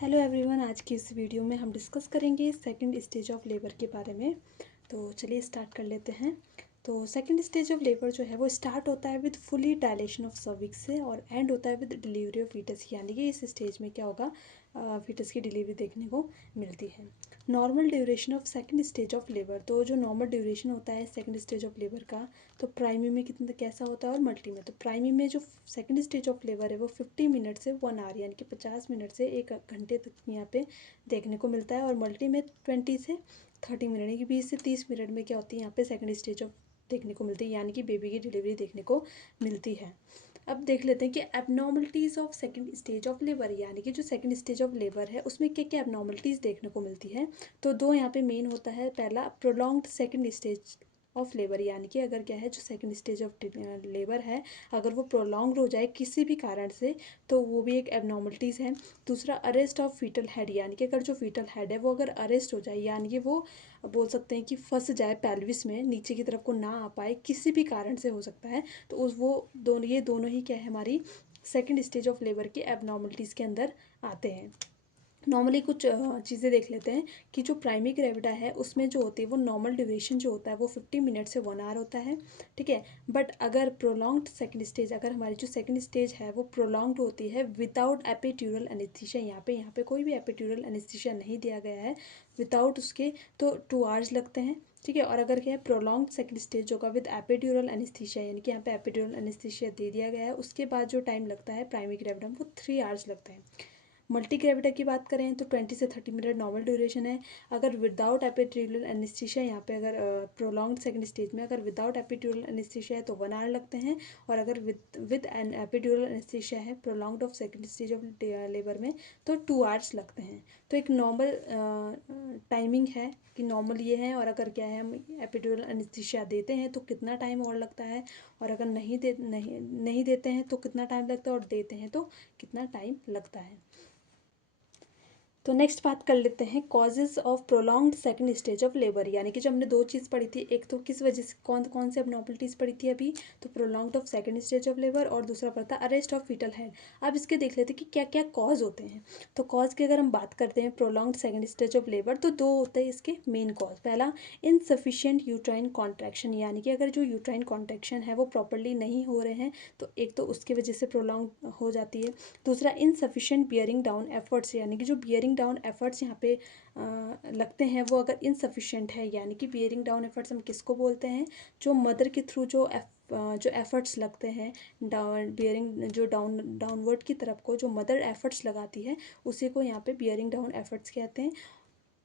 Hello everyone, आज की इस वीडियो में हम डिस्कस करेंगे सेकंड स्टेज ऑफ लेबर के बारे में। तो चलिए स्टार्ट कर लेते हैं। तो सेकंड स्टेज ऑफ लेबर जो है वो स्टार्ट होता है with fully dilation of cervix से और एंड होता है विद डिलीवरी ऑफ फीटस, यानी कि इस स्टेज में क्या होगा, फीटस की डिलीवरी देखने को मिलती है। Normal duration of second stage of labour, तो जो नॉर्मल ड्यूरेशन होता है सेकंड स्टेज ऑफ लेबर का, तो प्राइमरी में कितना कैसा होता है और मल्टी में। तो प्राइमरी में जो सेकंड स्टेज ऑफ लेबर है वो 50 मिनट से 1 आवर यानी कि 50 मिनट से 1 घंटे तक यहाँ पे देखने को मिलता है। और मल्टी में 20 से 30 मिनट यानी कि 20 से 30 मिनट में क्या होती है यहाँ पे सेकंड स्टेज ऑफ देखने को मिलती है, यानी कि बेबी की डिलीवरी देखने को मिलती है। अब देख लेते हैं कि abnormalities of second stage of labour, यानी कि जो सेकंड स्टेज ऑफ लेबर है उसमें क्या क्या एबनॉर्मलिटीज़ देखने को मिलती है। तो दो यहाँ पे मेन होता है। पहला, prolonged second stage of labour, यानी कि अगर क्या है जो सेकंड स्टेज ऑफ लेबर है अगर वो प्रोलॉन्ग हो जाए किसी भी कारण से तो वो भी एक एबनॉर्मलिटीज़ है। दूसरा, अरेस्ट ऑफ फीटल हेड, यानी कि अगर जो फीटल हेड है वो अगर अरेस्ट हो जाए, यानी कि वो बोल सकते हैं कि फंस जाए पेल्विस में, नीचे की तरफ को ना आ पाए, किसी भी कारण से हो सकता है, तो उस वो दोनों ये दोनों ही क्या है हमारी सेकंड स्टेज ऑफ लेबर की एबनॉर्मलिटीज़ के अंदर आते हैं। नॉर्मली कुछ चीज़ें देख लेते हैं कि जो प्राइमरी ग्रेविटा है उसमें जो होती है वो नॉर्मल ड्यूरेशन जो होता है वो 50 मिनट से 1 आवर होता है, ठीक है। बट अगर प्रोलॉन्ग्ड सेकंड स्टेज, अगर हमारी जो सेकंड स्टेज है वो प्रोलॉन्ग्ड होती है विदाउट एपिड्यूरल एनेस्थीसिया, यहाँ पे कोई भी एपिड्यूरल एनेस्थीसिया नहीं दिया गया है, विदाउट उसके, तो 2 आवर्स लगते हैं, ठीक है। और अगर क्या है प्रोलॉन्ग सेकंड स्टेज होगा विद एपिड्यूरल एनेस्थीसिया, यानी कि यहाँ पे एपिड्यूरल एनेस्थीसिया दे दिया गया है, उसके बाद जो टाइम लगता है प्राइमरी ग्रेविटा में वो 3 आवर्स लगते हैं। मल्टी ग्रेविटा की बात करें तो 20 से 30 मिनट नॉर्मल ड्यूरेशन है। अगर विदाउट एपिड्यूरल एनेस्थीसिया, यहाँ पे अगर प्रोलॉन्ग्ड सेकंड स्टेज में अगर विदाउट एपिड्यूरल एनेस्थीसिया है तो 1 आवर लगते हैं। और अगर विद एन एपिड्यूरल एनेस्थीसिया है prolonged of second stage of labour में तो 2 आवर्स लगते हैं। तो एक नॉर्मल टाइमिंग है कि नॉर्मल ये है। और अगर क्या है हम एपिड्यूरल एनेस्थीसिया देते हैं तो कितना टाइम और लगता है, और अगर नहीं देते हैं तो कितना टाइम लगता है, और देते हैं तो कितना टाइम लगता है। तो नेक्स्ट बात कर लेते हैं causes of prolonged second stage of labour, यानी कि जो हमने दो चीज़ पढ़ी थी, एक तो किस वजह से कौन कौन से एबनॉर्मलिटीज़ पढ़ी थी अभी, तो prolonged of second stage of labour, और दूसरा पढ़ा था अरेस्ट ऑफ फीटल हेड। अब इसके देख लेते हैं कि क्या क्या कॉज होते हैं। तो कॉज की अगर हम बात करते हैं prolonged second stage of labour तो दो होते हैं इसके मेन कॉज। पहला, इनसफिशिएंट यूट्राइन कॉन्ट्रैक्शन, यानी कि अगर जो यूट्राइन कॉन्ट्रैक्शन है वो प्रॉपरली नहीं हो रहे हैं तो एक तो उसकी वजह से प्रोलॉन्ग हो जाती है। दूसरा, इनसफिशिएंट बियरिंग डाउन एफर्ट्स, यानी कि जो बियरिंग डाउन एफर्ट्स यहाँ पे लगते हैं वो अगर इनसफिशिएंट है, यानी कि बियरिंग डाउन एफर्ट्स हम किसको बोलते हैं, जो मदर के थ्रू जो एफर्ट्स लगते हैं डाउन बियरिंग जो डाउनवर्ड की तरफ को जो मदर एफर्ट्स लगाती है उसी को यहाँ पे बियरिंग डाउन एफर्ट्स कहते हैं,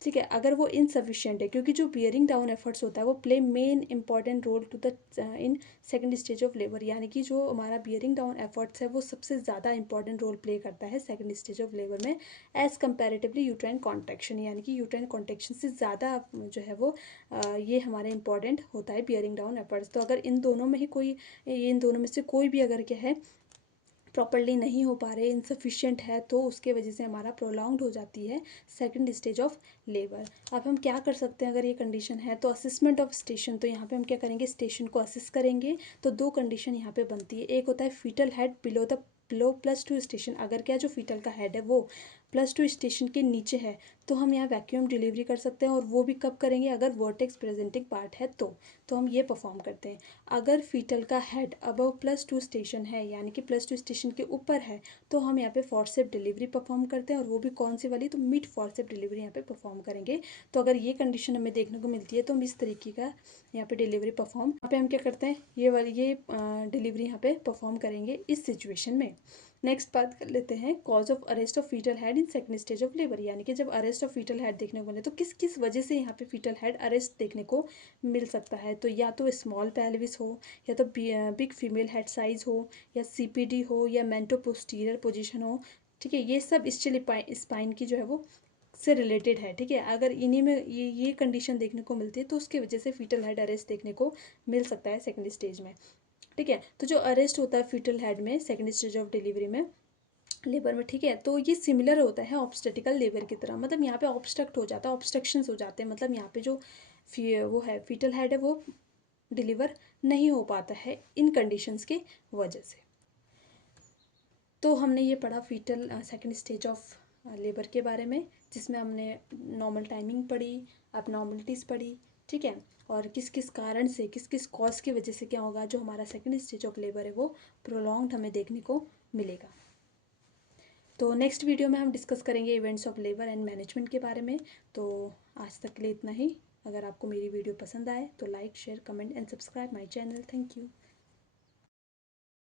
ठीक है। अगर वो इनसफिशिएंट है, क्योंकि जो बियरिंग डाउन एफर्ट्स होता है वो play main important role to the in second stage of labour, यानी कि जो हमारा बियरिंग डाउन एफर्ट्स है वो सबसे ज़्यादा इंपॉर्टेंट रोल प्ले करता है सेकंड स्टेज ऑफ लेबर में एज कंपैरेटिवली यूट्राइन कॉन्ट्रैक्शन, यानी कि यूट्राइन कॉन्ट्रैक्शन से ज़्यादा जो है वो ये हमारे इंपॉर्टेंट होता है बियरिंग डाउन एफर्ट्स। तो अगर इन दोनों में ही कोई, इन दोनों में से कोई भी अगर क्या है प्रॉपरली नहीं हो पा रहे, इनसफिशिएंट है, तो उसके वजह से हमारा प्रोलॉन्ग्ड हो जाती है सेकंड स्टेज ऑफ लेबर। अब हम क्या कर सकते हैं अगर ये कंडीशन है, तो असेसमेंट ऑफ स्टेशन, तो यहाँ पे हम क्या करेंगे, स्टेशन को असेस करेंगे। तो दो कंडीशन यहाँ पे बनती है, एक होता है फीटल हेड बिलो +2 स्टेशन, अगर क्या जो फीटल का हेड है वो +2 स्टेशन के नीचे है तो हम यहाँ वैक्यूम डिलीवरी कर सकते हैं, और वो भी कब करेंगे, अगर वर्टेक्स प्रेजेंटिंग पार्ट है तो हम ये परफॉर्म करते हैं। अगर फीटल का हेड अबव +2 स्टेशन है, यानी कि +2 स्टेशन के ऊपर है, तो हम यहाँ पे फॉर्सेप डिलीवरी परफॉर्म करते हैं, और वो भी कौन सी वाली, तो मिड फॉर्सेप डिलीवरी यहाँ पे परफॉर्म करेंगे। तो अगर ये कंडीशन हमें देखने को मिलती है तो हम इस तरीके का यहाँ पे डिलीवरी परफॉर्म, यहाँ पे हम क्या करते हैं ये डिलीवरी यहाँ पे परफॉर्म करेंगे इस सिचुएशन में। नेक्स्ट बात कर लेते हैं cause of arrest of fetal head in second stage of labour, यानी कि जब अरेस्ट ऑफ फीटल हेड देखने को मिले तो किस किस वजह से यहाँ पे फीटल हेड अरेस्ट देखने को मिल सकता है। तो या तो स्मॉल पेल्विस हो, या तो बिग फीमेल हेड साइज हो, या सीपीडी हो, या मेंटो पोस्टीरियर पोजीशन हो, ठीक है। ये सब स्पाइन की जो है वो से रिलेटेड है, ठीक है। अगर इन्हीं में ये कंडीशन देखने को मिलती है तो उसकी वजह से फीटल हेड अरेस्ट देखने को मिल सकता है सेकंड स्टेज में, ठीक है। तो जो अरेस्ट होता है फीटल हेड में सेकंड स्टेज ऑफ डिलीवरी में लेबर में, ठीक है, तो ये सिमिलर होता है ऑब्स्टेटिकल लेबर की तरह, मतलब यहाँ पे ऑब्स्ट्रक्ट हो जाता है, ऑब्स्ट्रक्शंस हो जाते हैं, मतलब यहाँ पे जो वो है फीटल हेड है वो डिलीवर नहीं हो पाता है इन कंडीशंस के वजह से। तो हमने ये पढ़ा fetal second stage of labour के बारे में, जिसमें हमने नॉर्मल टाइमिंग पढ़ी, अब नॉर्मलिटीज़ पढ़ी, ठीक है, और किस किस कारण से, किस किस कॉज की वजह से क्या होगा, जो हमारा सेकंड स्टेज ऑफ लेबर है वो प्रोलॉन्ग्ड हमें देखने को मिलेगा। तो नेक्स्ट वीडियो में हम डिस्कस करेंगे events of labour and management के बारे में। तो आज तक के लिए इतना ही। अगर आपको मेरी वीडियो पसंद आए तो like, share, comment and subscribe my channel. Thank you.